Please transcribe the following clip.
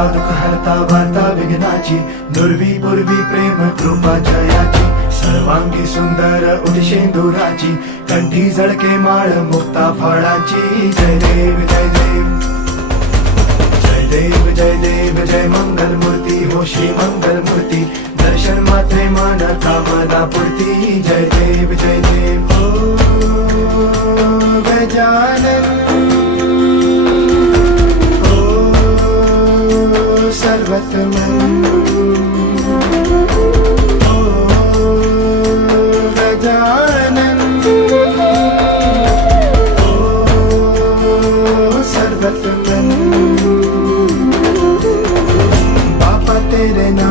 हरता दुःख हरता वार्ता विघ्नाची, दुर्वी पूर्वी प्रेम कृपा जयाची, सर्वांगी सुंदर उदिशेंदुराची, कंठी झळके माळ मुक्ता फळाची. जय देव जय देव जय देव जय देव जय मंगल मूर्ती हो श्री मंगल मूर्ती, दर्शन मात्रे मन कामना पूर्ती. जय देव जय देव हो गजानन हो सर्वतमन हो गजानन हो सर्वतमन. बापा तेरे नाम